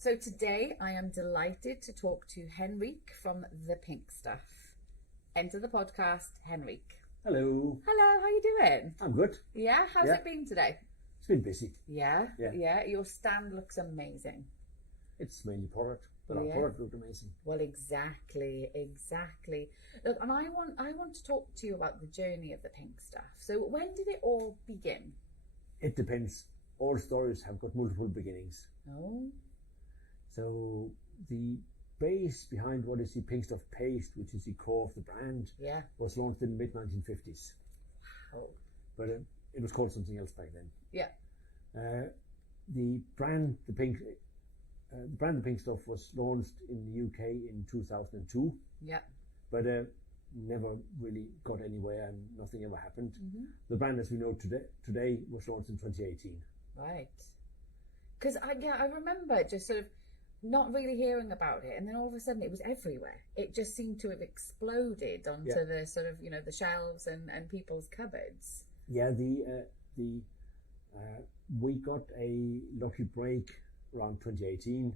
So today I am delighted to talk to Henrik from The Pink Stuff. Enter the podcast, Henrik. Hello. Hello, how you doing? I'm good. Yeah, how's it been today? It's been busy. Yeah. Your stand looks amazing. It's mainly product, but our product looked amazing. Well, exactly. Look, and I want to talk to you about the journey of The Pink Stuff. So when did it all begin? It depends. All stories have got multiple beginnings. Oh. So the base behind what is the Pink Stuff paste, which is the core of the brand, was launched in the mid-1950s. Wow. But it was called something else back then. Yeah. The brand, the Pink Stuff was launched in the UK in 2002. Yeah. But never really got anywhere and nothing ever happened. Mm-hmm. The brand as we know today was launched in 2018. Right. Because I remember just sort of not really hearing about it, and then all of a sudden it was everywhere. It just seemed to have exploded onto the sort of, the shelves and people's cupboards. Yeah, we got a lucky break around 2018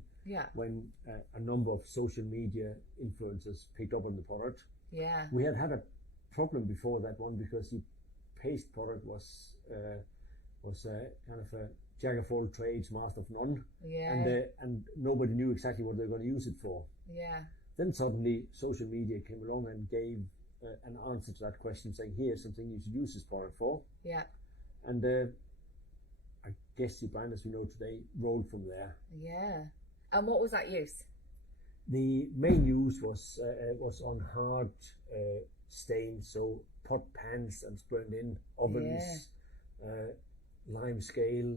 when a number of social media influencers picked up on the product. Yeah. We had a problem before that one because the paste product was kind of a jack of all trades, master of none. Yeah. And nobody knew exactly what they were going to use it for. Yeah. Then suddenly social media came along and gave an answer to that question, saying, here's something you should use this product for. Yeah. And I guess the brand as we know today rolled from there. Yeah. And what was that use? The main use was on hard stains, so pot pans and sprayed in ovens, lime scale,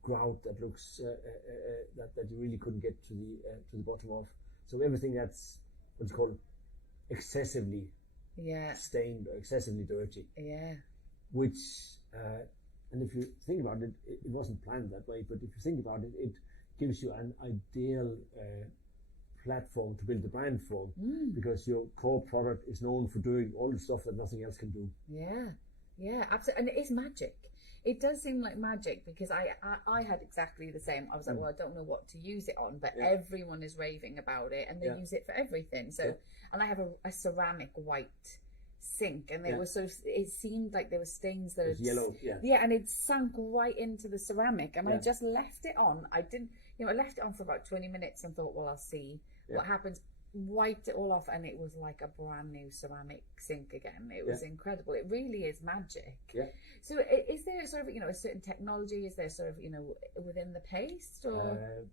grout that looks that you really couldn't get to the bottom of. So everything that's what's called excessively stained or excessively dirty. Yeah. Which and if you think about it, it wasn't planned that way. But if you think about it, it gives you an ideal platform to build the brand from, because your core product is known for doing all the stuff that nothing else can do. Yeah, absolutely. And it is magic. It does seem like magic, because I had exactly the same. I was like, well, I don't know what to use it on, but everyone is raving about it, and they use it for everything. So, and I have a ceramic white sink, and there was sort of, it seemed like there were stains that was yellow, and it sunk right into the ceramic, and I just left it on. I didn't, I left it on for about 20 minutes and thought, well, I'll see what happens. Wiped it all off, and it was like a brand new ceramic sink again. It was incredible. It really is magic. So is there sort of, a certain technology, is there sort of, within the paste, or?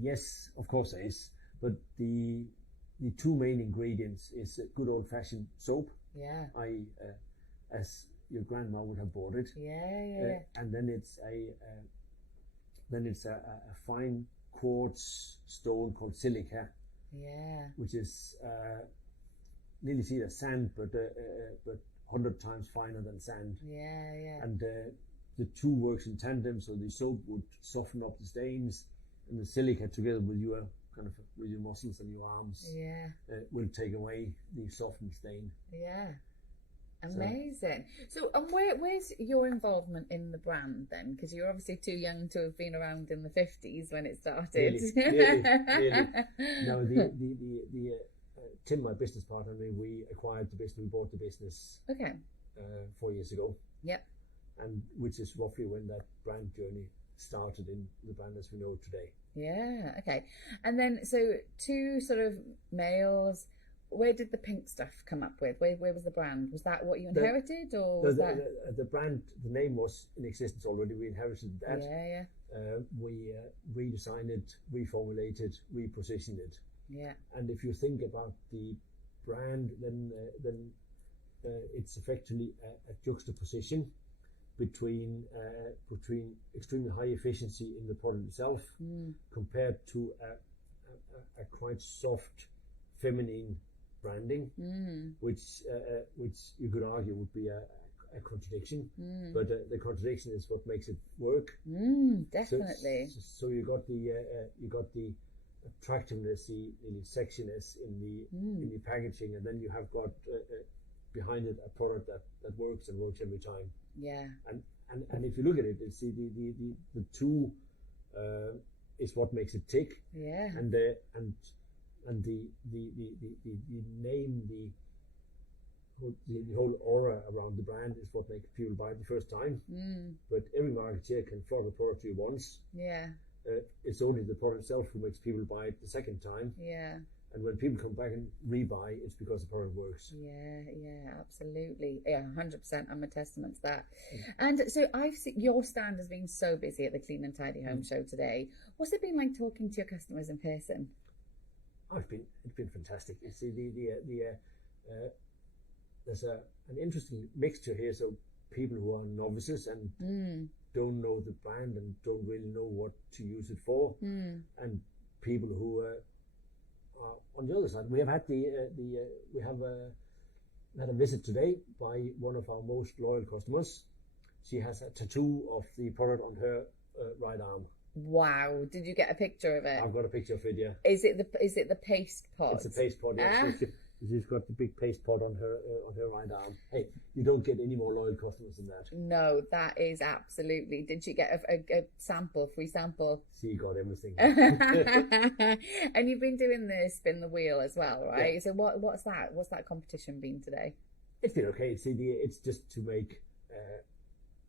Yes, of course there is, but the two main ingredients is good old-fashioned soap, as your grandma would have bought it, and then it's a fine quartz stone called silica, which is nearly seen as sand, but 100 times finer than sand. And the two works in tandem, so the soap would soften up the stains, and the silica, together with your with your muscles and your arms, will take away the softened stain. Amazing. So, and where's your involvement in the brand then? Because you're obviously too young to have been around in the 50s when it started. Really. No, the Tim, my business partner, we acquired the business. We bought the business 4 years ago. And which is roughly when that brand journey started in the brand as we know it today. And then, so two sort of males. Where did the Pink Stuff come up with? Where was the brand? Was that what you inherited, or was the brand? The name was in existence already. We inherited that. We redesigned it, reformulated, repositioned it. And if you think about the brand, then it's effectively a juxtaposition between extremely high efficiency in the product itself compared to a quite soft, feminine branding, which you could argue would be a contradiction, but the contradiction is what makes it work. Definitely. So you got the attractiveness, the sexiness in the packaging, and then you have got behind it a product that works and works every time. Yeah. And if you look at it, you see the two is what makes it tick. Yeah. And the name, the whole aura around the brand is what makes people buy it the first time. But every marketeer can flog a product to you once. Yeah. It's only the product itself who makes people buy it the second time. Yeah. And when people come back and rebuy, it's because the product works. Yeah, absolutely. Yeah, 100%. I'm a testament to that. And so I've seen your stand has been so busy at the Clean and Tidy Home Show today. What's it been like talking to your customers in person? Oh, it's been fantastic. It's there's an interesting mixture here. So people who are novices and don't know the brand and don't really know what to use it for, and people who are on the other side. We have had had a visit today by one of our most loyal customers. She has a tattoo of the product on her right arm. Wow! Did you get a picture of it? I've got a picture of it. Yeah. Is it the paste pot? It's a paste pot. Yeah. She's got the big paste pot on her right arm. Hey, you don't get any more loyal customers than that. No, that is absolutely. Did she get a sample, free sample? She got everything. And you've been doing the spin the wheel as well, right? Yeah. So what's that? What's that competition been today? It's been okay. It's just to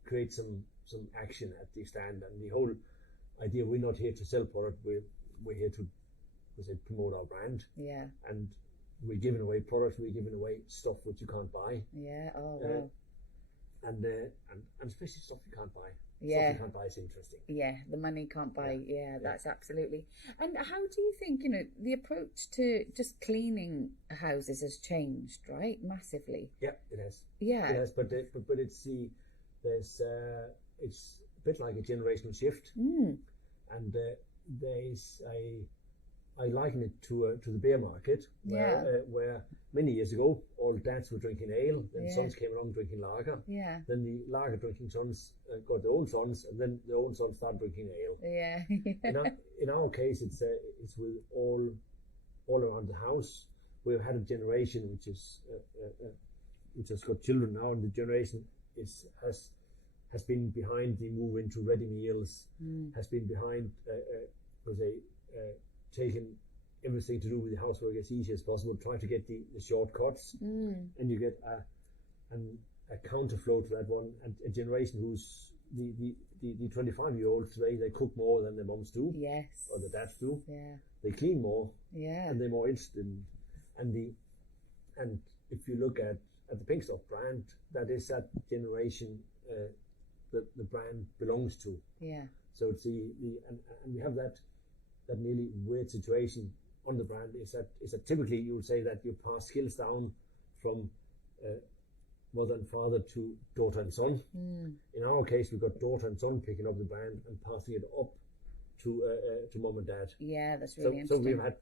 create some action at the stand, and the whole idea. We're not here to sell product. We're here to promote our brand. Yeah. And we're giving away products. We're giving away stuff which you can't buy. Yeah. Oh wow. And especially stuff you can't buy. Yeah. Stuff you can't buy is interesting. Yeah, the money can't buy. Yeah, that's absolutely. And how do you think the approach to just cleaning houses has changed, right? Massively. Yeah, it has. Yeah. It has, but it's it's a bit like a generational shift. And I liken it to the beer market, where many years ago all dads were drinking ale, then sons came along drinking lager. Yeah. Then the lager drinking sons got their own sons, and then their own sons started drinking ale. Yeah. In our case, it's with all around the house. We've had a generation which has got children now, and the generation has been behind the move into ready meals, has been behind taking everything to do with the housework as easy as possible, trying to get the shortcuts, and you get a counterflow to that one, and a generation who's the 25-year-olds today, they cook more than their moms do, or the dads do. Yeah. They clean more, and they're more interested in, and if you look at the Pink Stuff brand, that is that generation the brand belongs to. Yeah. So it's and we have that nearly weird situation on the brand is that typically you would say that you pass skills down from mother and father to daughter and son. In our case, we've got daughter and son picking up the brand and passing it up to mom and dad. Yeah, that's really interesting. So we've had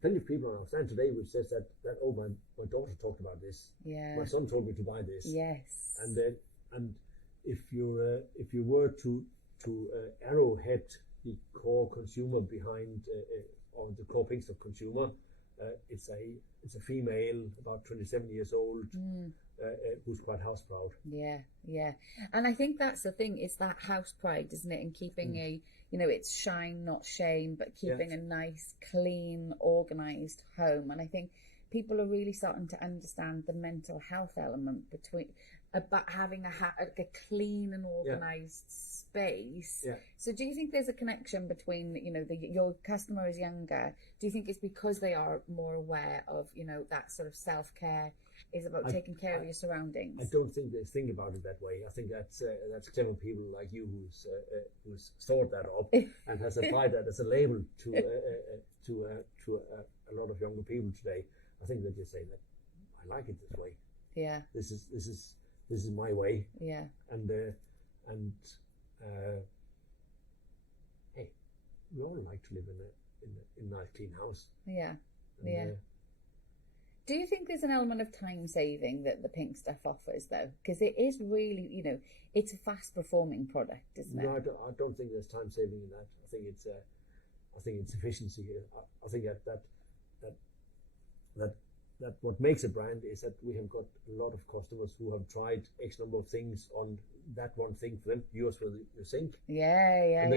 plenty of people on our stand today which says that oh, my daughter talked about this. Yeah. My son told me to buy this. Yes. And if you were to arrowhead the core consumer behind or the core Pink Stuff consumer, it's a female about 27 years old who's quite house proud. Yeah. And I think that's the thing, it's that house pride, isn't it? And keeping it's shine not shame, but keeping a nice, clean, organised home. And I think people are really starting to understand the mental health element about having a clean and organised space. Yeah. So do you think there's a connection between, your customer is younger? Do you think it's because they are more aware of, that sort of self-care is about taking care of your surroundings? I don't think they think about it that way. I think that's clever people like you who's stored that up and has applied that as a label to a lot of younger people today. I think that you say that I like it this way. Yeah. This is my way. Yeah. And hey, we all like to live in a nice clean house. Yeah. Do you think there's an element of time saving that the Pink Stuff offers, though? Because it is really, it's a fast performing product, isn't it? No, I don't think there's time saving in that. I think it's efficiency here. I think that that what makes a brand is that we have got a lot of customers who have tried X number of things on that one thing for them, yours for the sink. And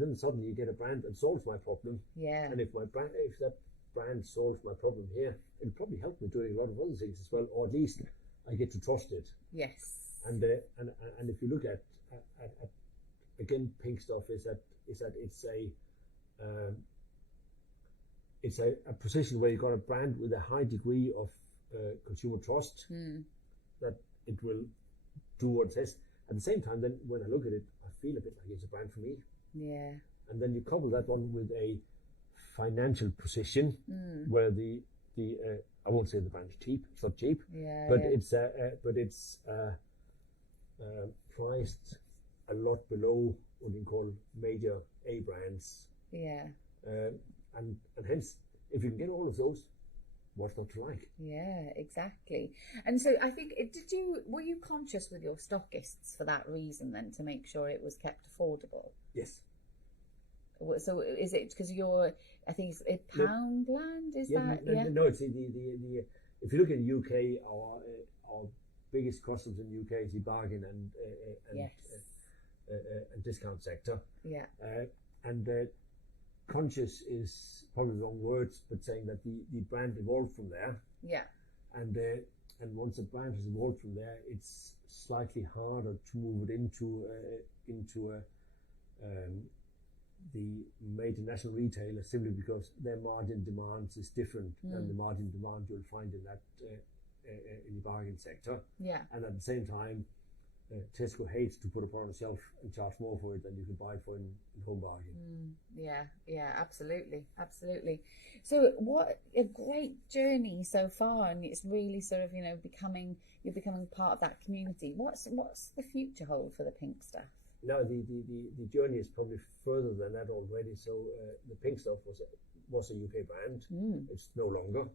then suddenly you get a brand that solves my problem. Yeah. And if that brand solves my problem here, it'll probably help me doing a lot of other things as well, or at least I get to trust it. Yes. And if you look at again, Pink Stuff is that it's a position where you've got a brand with a high degree of consumer trust that it will do what it says. At the same time, then when I look at it, I feel a bit like it's a brand for me. Yeah. And then you couple that one with a financial position where the I won't say the brand is cheap. It's not cheap. Yeah. But it's priced a lot below what you call major A brands. Yeah. And hence, if you can get all of those, what's not to like? Yeah, exactly. And so I think, were you conscious with your stockists for that reason then, to make sure it was kept affordable? Yes. So is it because I think it's Poundland, is that? No, it's the if you look in the UK, our biggest customers in the UK is the bargain and discount sector. Yeah. Conscious is probably the wrong words, but saying that the brand evolved from there. Yeah. And once a brand has evolved from there, it's slightly harder to move it into the major national retailer, simply because their margin demands is different than the margin demand you'll find in that in the bargain sector. Yeah. And at the same time, Tesco hates to put it on a shelf and charge more for it than you can buy it for in home bargain. Yeah, absolutely. So what a great journey so far, and it's really sort of, you're becoming part of that community. What's the future hold for the Pink Stuff? No, the journey is probably further than that already. So the Pink Stuff was a UK brand. It's no longer.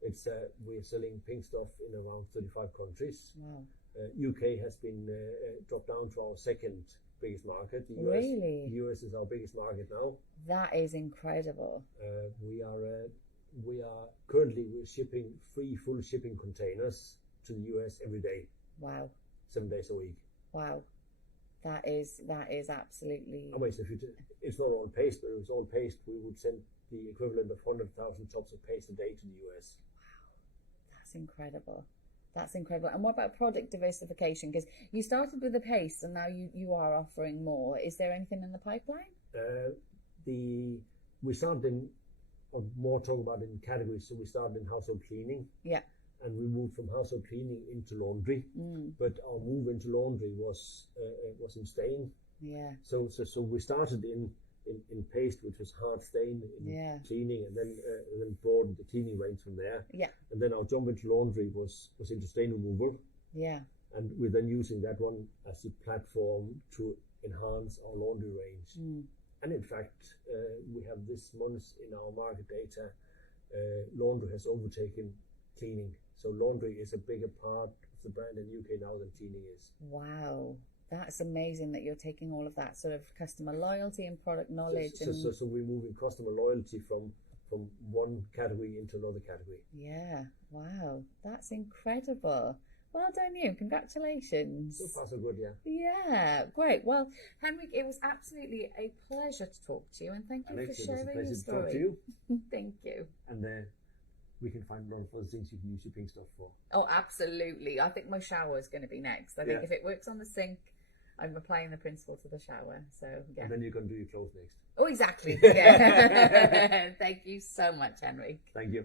It's we're selling Pink Stuff in around 35 countries. Wow. UK has been dropped down to our second biggest market. The US, really? The US is our biggest market now. That is incredible. We are currently shipping 3 full shipping containers to the US every day. Wow. 7 days a week. Wow. That is absolutely. It's not all paste, but if it was all paste, we would send the equivalent of 100,000 tubs of paste a day to the US. Wow, that's incredible. And what about product diversification? Because you started with the paste, and now you are offering more. Is there anything in the pipeline? We started more talk about in categories. So we started in household cleaning. Yeah. And we moved from household cleaning into laundry. But our move into laundry was in stain. Yeah. So we started in paste, which was hard stain in cleaning, and then broadened the cleaning range from there. Yeah. And then our jump into laundry was into stain removal. Yeah. And we're then using that one as the platform to enhance our laundry range. And in fact, we have this month in our market data, laundry has overtaken cleaning. So laundry is a bigger part of the brand in the UK now than cleaning is. Wow. That's amazing that you're taking all of that sort of customer loyalty and product knowledge. So we're moving customer loyalty from one category into another category. Yeah. Wow. That's incredible. Well done you. Congratulations. So far so good, yeah. Yeah. Great. Well, Henrik, it was absolutely a pleasure to talk to you, and thank you for sharing your story. To talk to you. Thank you. And we can find a lot of other things you can use your Pink Stuff for. Oh, absolutely. I think my shower is going to be next. I think if it works on the sink, I'm applying the principle to the shower. So, yeah. And then you're going to do your clothes next. Oh, exactly. Yeah. Thank you so much, Henrik. Thank you.